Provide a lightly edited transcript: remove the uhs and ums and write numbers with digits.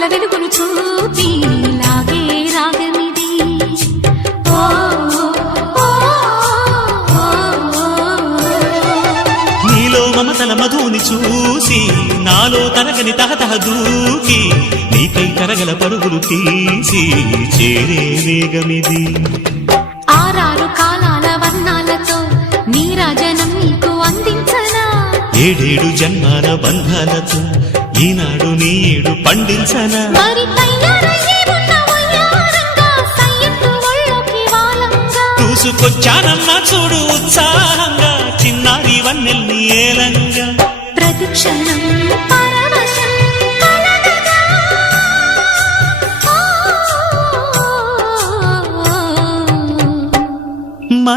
తలపుల వెలుగును చూపి లాగే రాగమిది. నీలో మమతల మధుని చూసి నాలో తరగని తహతహ దూకి నీకై తరగల పరుగులు తీసి చేరే వేగమిది. ఆరారు కాలాల వర్ణాలతో నీరాజనం నీకు అందించనా, ఏడేడు జన్మాల బంధాలతో ఈనాడు నీడు పండించనా. మరి తయారయ్యే ఉన్న వయ్యారంగా సయ్యత్తు ఒళ్ళోకి వాలంగా చూసుకొచ్చానమ్మా చూడు ఉత్సాహంగా చిన్నారి వన్నెల్ని ఏలంగా. ప్రతిక్షణం